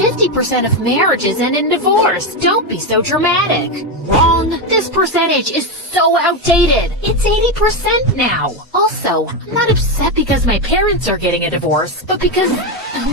50% of marriages end in divorce. Don't be so dramatic. Wrong. This percentage is so outdated. It's 80% now. Also, I'm not upset because my parents are getting a divorce, but because...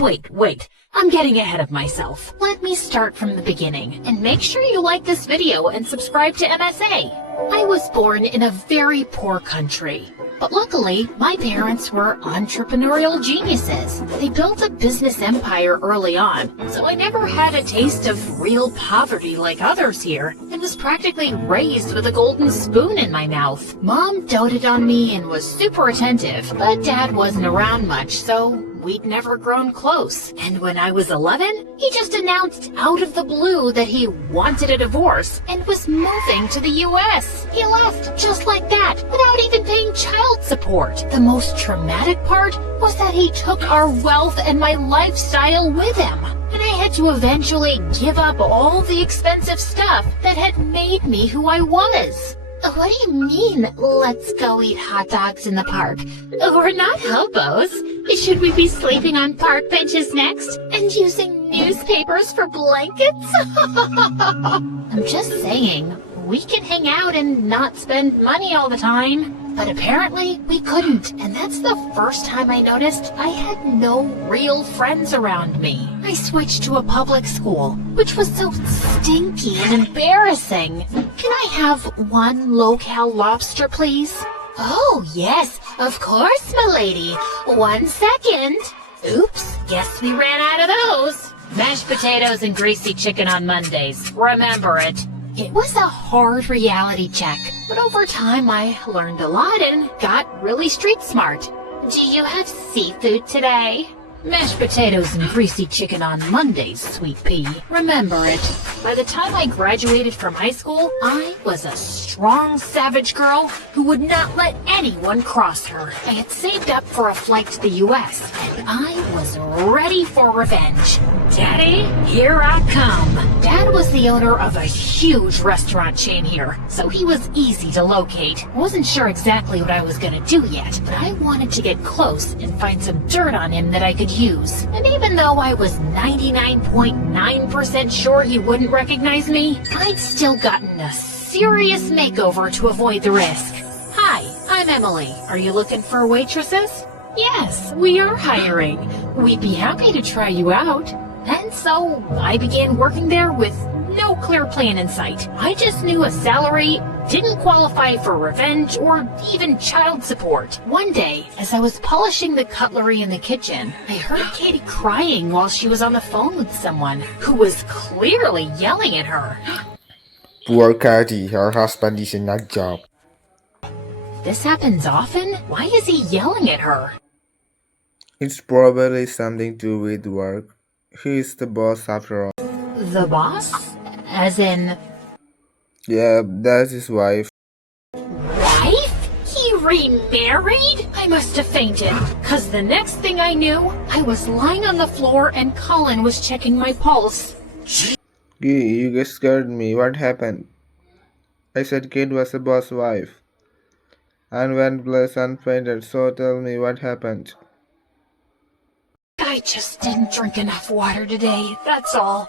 Wait. I'm getting ahead of myself. Let me start from the beginning, and make sure you like this video and subscribe to MSA. I was born in a very poor country. But luckily, my parents were entrepreneurial geniuses. They built a business empire early on, so I never had a taste of real poverty like others here, and was practically raised with a golden spoon in my mouth. Mom doted on me and was super attentive, but Dad wasn't around much, so we'd never grown close. And when I was 11, he just announced out of the blue that he wanted a divorce and was moving to the US. He left just like that, without even paying child support. The most traumatic part was that he took our wealth and my lifestyle with him. And I had to eventually give up all the expensive stuff that had made me who I was. What do you mean, let's go eat hot dogs in the park? We're not hobos. Should we be sleeping on park benches next and using newspapers for blankets? I'm just saying, we can hang out and not spend money all the time. But apparently, we couldn't, and that's the first time I noticed I had no real friends around me. I switched to a public school, which was so stinky and embarrassing. Can I have one low-cal lobster, please? Oh, yes, of course, milady. 1 second. Oops, guess we ran out of those. Mashed potatoes and greasy chicken on Mondays. Remember it. It was a hard reality check, but over time I learned a lot and got really street smart. Do you have seafood today? Mashed potatoes and greasy chicken on Mondays, sweet pea. Remember it. By the time I graduated from high school, I was a strong, savage girl who would not let anyone cross her. I had saved up for a flight to the US, and I was ready for revenge. Daddy, here I come. Dad was the owner of a huge restaurant chain here, so he was easy to locate. I wasn't sure exactly what I was gonna do yet, but I wanted to get close and find some dirt on him that I could use. And even though I was 99.9% sure he wouldn't recognize me, I'd still gotten a serious makeover to avoid the risk. Hi, I'm Emily. Are you looking for waitresses? Yes, we are hiring. We'd be happy to try you out. And so I began working there with no clear plan in sight. I just knew a salary didn't qualify for revenge or even child support. One day, as I was polishing the cutlery in the kitchen, I heard Katie crying while she was on the phone with someone who was clearly yelling at her. Poor Katie, her husband is a nut job. This happens often? Why is he yelling at her? It's probably something to do with work. He is the boss after all. The boss? As in... Yeah, that's his wife. Wife? He remarried? I must have fainted, cause the next thing I knew, I was lying on the floor and Colin was checking my pulse. Gee, you guys scared me. What happened? I said Kate was the boss wife. And went plus and fainted, so tell me what happened. I just didn't drink enough water today, that's all.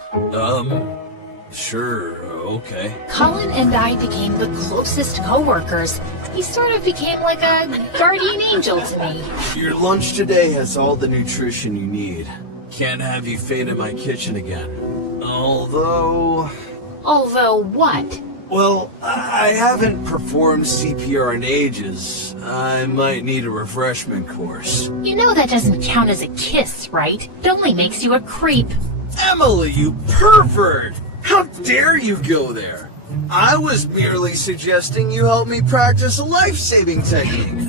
Sure, okay. Colin and I became the closest co-workers. He sort of became like a guardian angel to me. Your lunch today has all the nutrition you need. Can't have you faint in my kitchen again. Although what? Well, I haven't performed CPR in ages. I might need a refreshment course. You know that doesn't count as a kiss, right? It only makes you a creep. Emily, you pervert! How dare you go there? I was merely suggesting you help me practice a life-saving technique.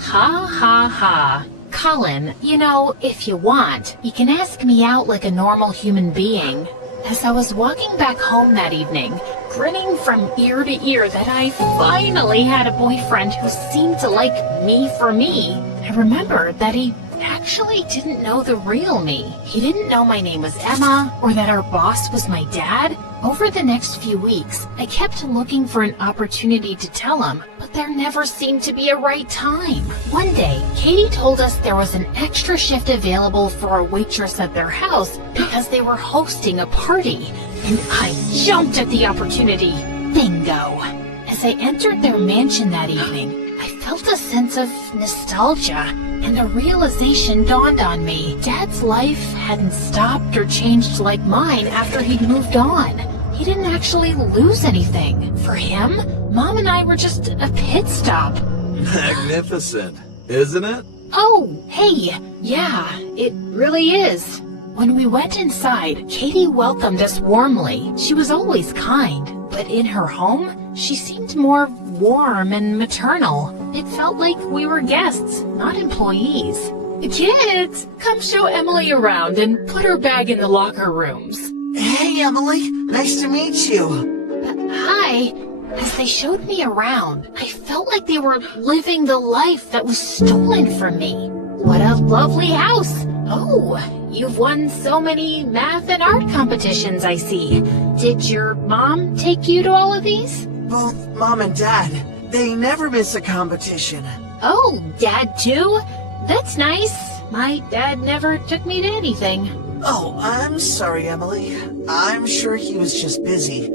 Ha ha ha. Colin, you know, if you want, you can ask me out like a normal human being. As I was walking back home that evening, grinning from ear to ear that I finally had a boyfriend who seemed to like me for me, I remembered that he actually didn't know the real me. He didn't know my name was Emma or that our boss was my dad. Over the next few weeks, I kept looking for an opportunity to tell him, but there never seemed to be a right time. One day, Katie told us there was an extra shift available for a waitress at their house because they were hosting a party, and I jumped at the opportunity. Bingo! As I entered their mansion that evening, I felt a sense of nostalgia, and a realization dawned on me. Dad's life hadn't stopped or changed like mine after he'd moved on. He didn't actually lose anything. For him, Mom and I were just a pit stop. Magnificent, isn't it? Oh, hey, yeah, it really is. When we went inside, Katie welcomed us warmly. She was always kind, but in her home, she seemed more warm and maternal. It felt like we were guests, not employees. Kids, come show Emily around and put her bag in the locker rooms. Hey, Emily. Nice to meet you. Hi. As they showed me around, I felt like they were living the life that was stolen from me. What a lovely house. Oh, you've won so many math and art competitions, I see. Did your mom take you to all of these? Both Mom and Dad. They never miss a competition. Oh, Dad too? That's nice. My dad never took me to anything. Oh, I'm sorry, Emily. I'm sure he was just busy.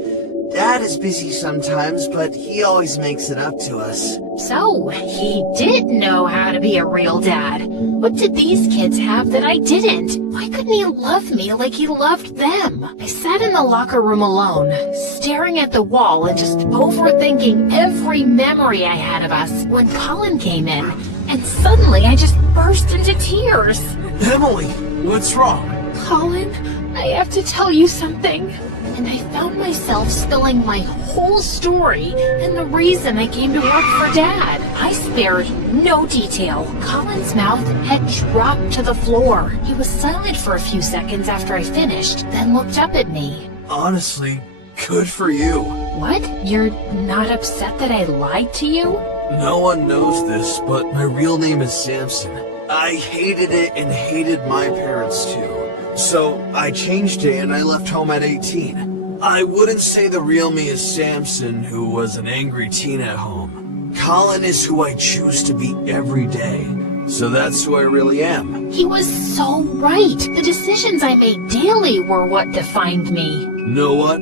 Dad is busy sometimes, but he always makes it up to us. So, he did know how to be a real dad. What did these kids have that I didn't? Why couldn't he love me like he loved them? I sat in the locker room alone, staring at the wall and just overthinking every memory I had of us when Colin came in. And suddenly I just burst into tears. Emily, what's wrong? Colin, I have to tell you something. And I found myself spilling my whole story and the reason I came to work for Dad. I spared no detail. Colin's mouth had dropped to the floor. He was silent for a few seconds after I finished, then looked up at me. Honestly, good for you. What? You're not upset that I lied to you? No one knows this, but my real name is Samson. I hated it and hated my parents too. So I changed it and I left home at 18. I wouldn't say the real me is Samson, who was an angry teen at home. Colin is who I choose to be every day. So that's who I really am. He was so right. The decisions I made daily were what defined me. Know what?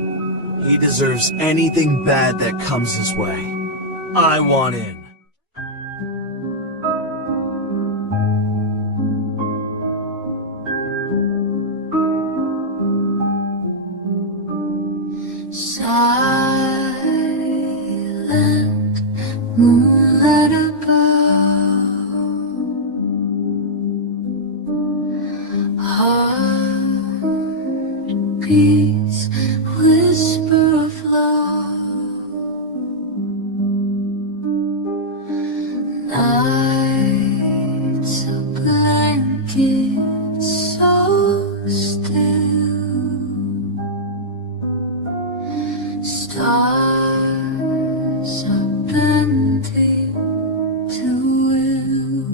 He deserves anything bad that comes his way. I want in. Silent moonlight above, heartbeats, whisper of love, nights a blanket so still. Stars are bending to will.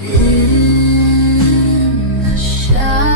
In the shadows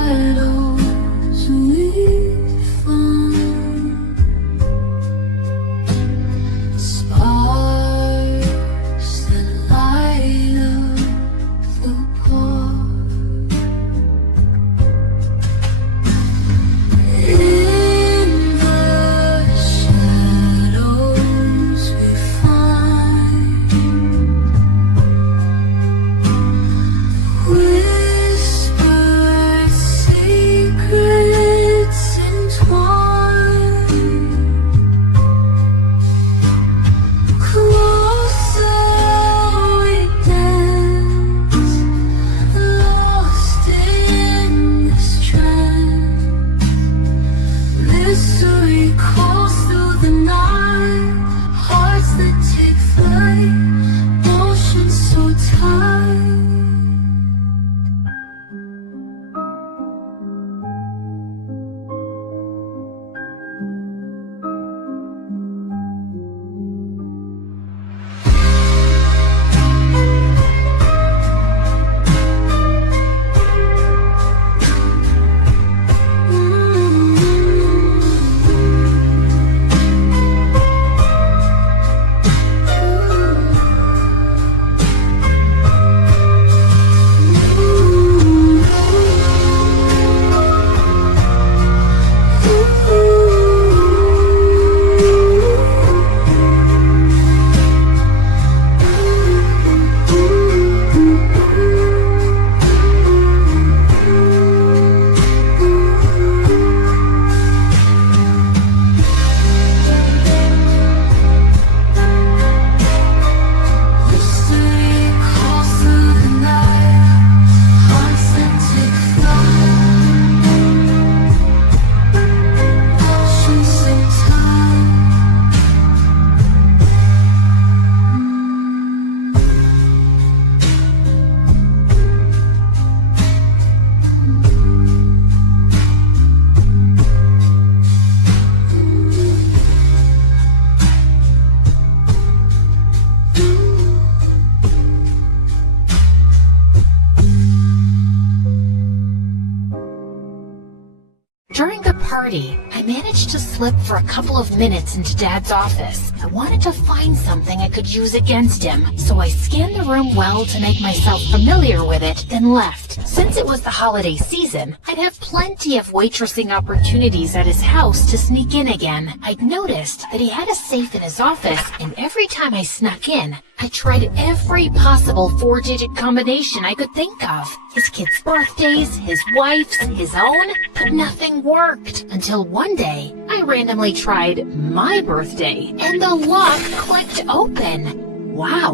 party, I managed to slip for a couple of minutes into Dad's office. I wanted to find something I could use against him, so I scanned the room well to make myself familiar with it, then left. Since it was the holiday season, I'd have plenty of waitressing opportunities at his house to sneak in again. I'd noticed that he had a safe in his office, and every time I snuck in, I tried every possible 4-digit combination I could think of. His kids' birthdays, his wife's, his own, but nothing worked. Until one day, I randomly tried my birthday, and the lock clicked open. Wow,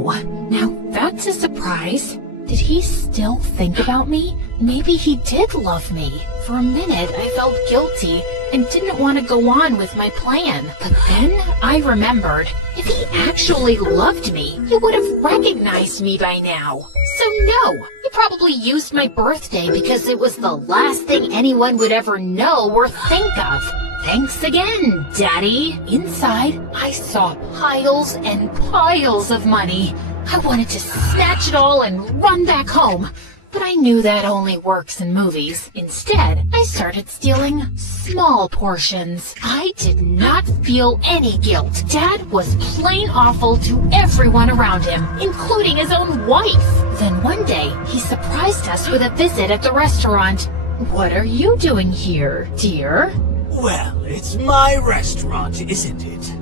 now that's a surprise. Did he still think about me? Maybe he did love me. For a minute, I felt guilty and didn't want to go on with my plan. But then I remembered, if he actually loved me, he would have recognized me by now. So no, he probably used my birthday because it was the last thing anyone would ever know or think of. Thanks again, Daddy. Inside, I saw piles and piles of money. I wanted to snatch it all and run back home, but I knew that only works in movies. Instead, I started stealing small portions. I did not feel any guilt. Dad was plain awful to everyone around him, including his own wife. Then one day, he surprised us with a visit at the restaurant. What are you doing here, dear? Well, it's my restaurant, isn't it?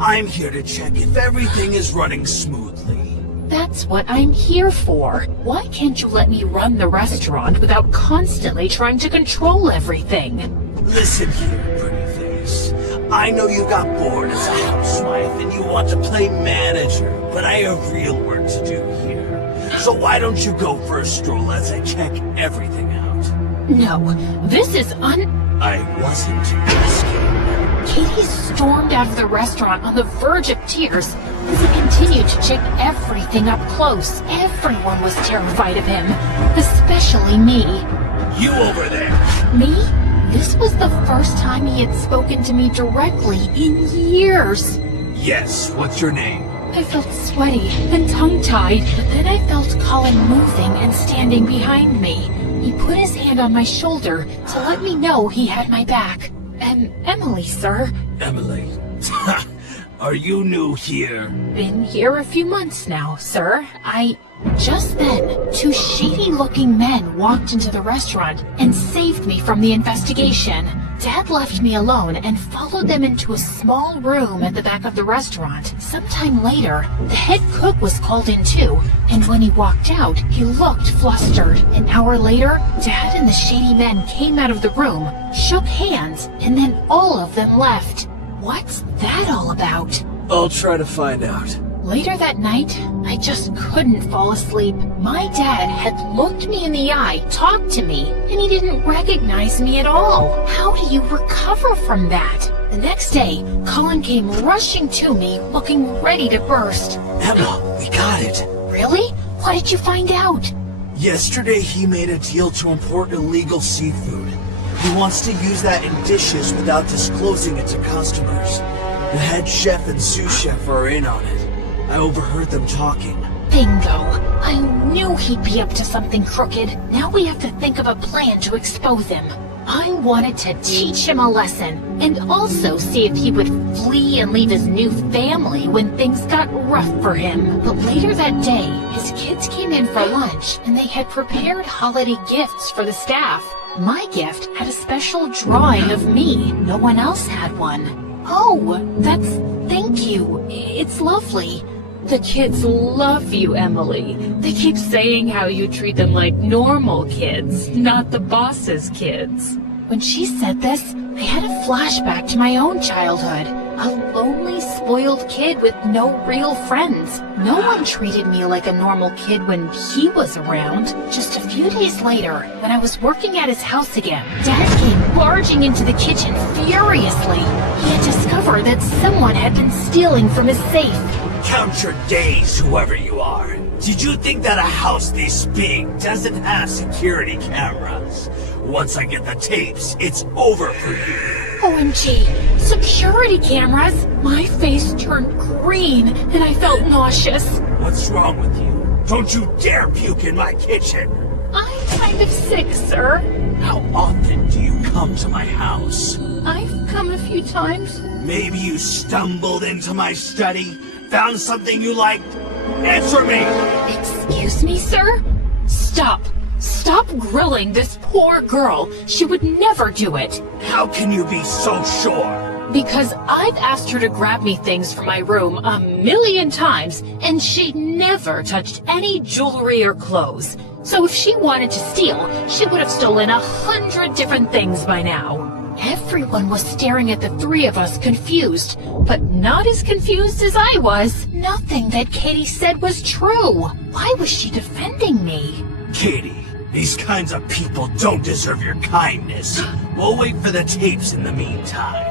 I'm here to check if everything is running smoothly. That's what I'm here for. Why can't you let me run the restaurant without constantly trying to control everything? Listen here, pretty face. I know you got bored as a housewife and you want to play manager, but I have real work to do here. So why don't you go for a stroll as I check everything out? No, this is I wasn't asking. Katie stormed out of the restaurant on the verge of tears as he continued to check everything up close. Everyone was terrified of him, especially me. You over there! Me? This was the first time he had spoken to me directly in years. Yes, what's your name? I felt sweaty and tongue-tied, but then I felt Colin moving and standing behind me. He put his hand on my shoulder to let me know he had my back. Emily, sir. Emily. Are you new here? Been here a few months now, sir. Just then, 2 shady-looking men walked into the restaurant and saved me from the investigation. Dad left me alone and followed them into a small room at the back of the restaurant. Sometime later, the head cook was called in too, and when he walked out, he looked flustered. An hour later, Dad and the shady men came out of the room, shook hands, and then all of them left. What's that all about? I'll try to find out. Later that night, I just couldn't fall asleep. My dad had looked me in the eye, talked to me, and he didn't recognize me at all. How do you recover from that? The next day, Colin came rushing to me, looking ready to burst. Emma, we got it. Really? What did you find out? Yesterday he made a deal to import illegal seafood. He wants to use that in dishes without disclosing it to customers. The head chef and sous chef are in on it. I overheard them talking. Bingo! I knew he'd be up to something crooked. Now we have to think of a plan to expose him. I wanted to teach him a lesson, and also see if he would flee and leave his new family when things got rough for him. But later that day, his kids came in for lunch, and they had prepared holiday gifts for the staff. My gift had a special drawing of me. No one else had one. Oh, thank you. It's lovely. The kids love you, Emily. They keep saying how you treat them like normal kids, not the boss's kids. When she said this, I had a flashback to my own childhood. A lonely, spoiled kid with no real friends. No one treated me like a normal kid when he was around. Just a few days later, when I was working at his house again, Dad came barging into the kitchen furiously. He had discovered that someone had been stealing from his safe. Count your days, whoever you are. Did you think that a house this big doesn't have security cameras? Once I get the tapes, it's over for you. OMG, security cameras? My face turned green and I felt nauseous. What's wrong with you? Don't you dare puke in my kitchen. I'm kind of sick, sir. How often do you come to my house? I've come a few times. Maybe you stumbled into my study, found something you liked. Answer me! Excuse me, sir? Stop. Stop grilling this poor girl. She would never do it. How can you be so sure? Because I've asked her to grab me things from my room 1,000,000 times, and she never touched any jewelry or clothes. So if she wanted to steal, she would have stolen 100 different things by now. Everyone was staring at the three of us confused, but not as confused as I was. Nothing that Katie said was true. Why was she defending me? Katie, these kinds of people don't deserve your kindness. We'll wait for the tapes in the meantime.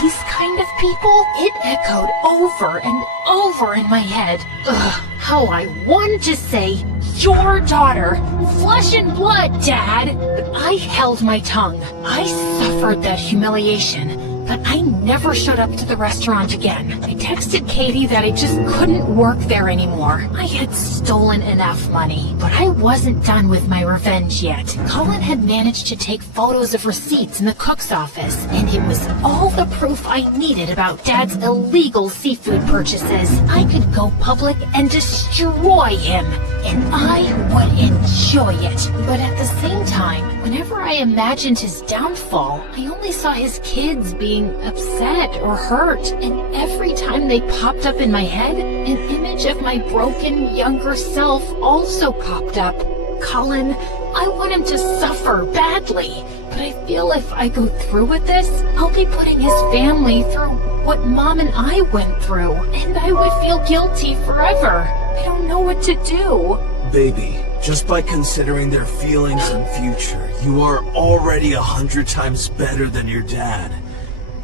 These kind of people? It echoed over and over in my head. Ugh, how I wanted to say, your daughter, flesh and blood, Dad. But I held my tongue. I suffered that humiliation, but I never showed up to the restaurant again. I texted Katie that I just couldn't work there anymore. I had stolen enough money, but I wasn't done with my revenge yet. Colin had managed to take photos of receipts in the cook's office, and it was all the proof I needed about Dad's illegal seafood purchases. I could go public and destroy him, and I would enjoy it. But at the same time, whenever I imagined his downfall, I only saw his kids being upset or hurt, and every time they popped up in my head, an image of my broken younger self also popped up. Colin, I want him to suffer badly, but I feel if I go through with this, I'll be putting his family through what Mom and I went through, and I would feel guilty forever. I don't know what to do. Baby, just by considering their feelings and future, you are already 100 times better than your dad.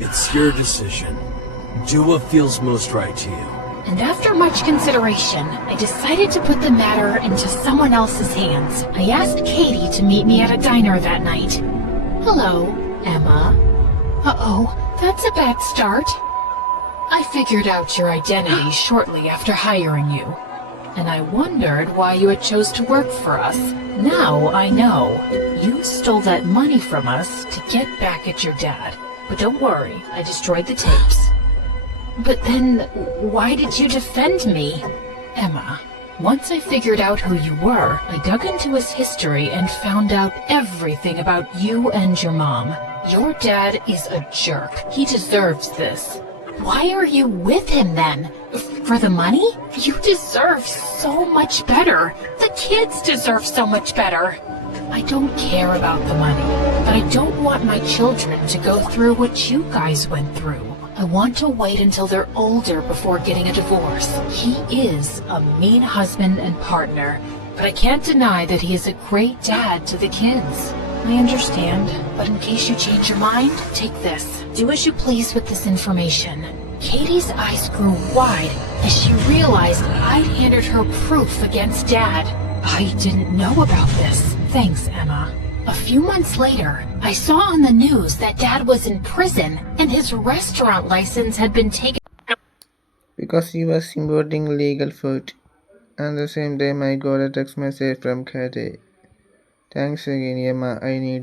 It's your decision. Do what feels most right to you. And after much consideration, I decided to put the matter into someone else's hands. I asked Katie to meet me at a diner that night. Hello, Emma. Uh-oh, that's a bad start. I figured out your identity shortly after hiring you, and I wondered why you had chose to work for us. Now I know. You stole that money from us to get back at your dad. But don't worry, I destroyed the tapes. But then, why did you defend me? Emma, once I figured out who you were, I dug into his history and found out everything about you and your mom. Your dad is a jerk. He deserves this. Why are you with him then? For the money? You deserve so much better. The kids deserve so much better. I don't care about the money, but I don't want my children to go through what you guys went through. I want to wait until they're older before getting a divorce. He is a mean husband and partner, but I can't deny that he is a great dad to the kids. I understand, but in case you change your mind, take this. Do as you please with this information. Katie's eyes grew wide as she realized I'd handed her proof against Dad. I didn't know about this. Thanks, Emma. A few months later, I saw on the news that Dad was in prison and his restaurant license had been taken because he was importing illegal food. And the same time I got a text message from Katie. Thanks again, Emma. I need it.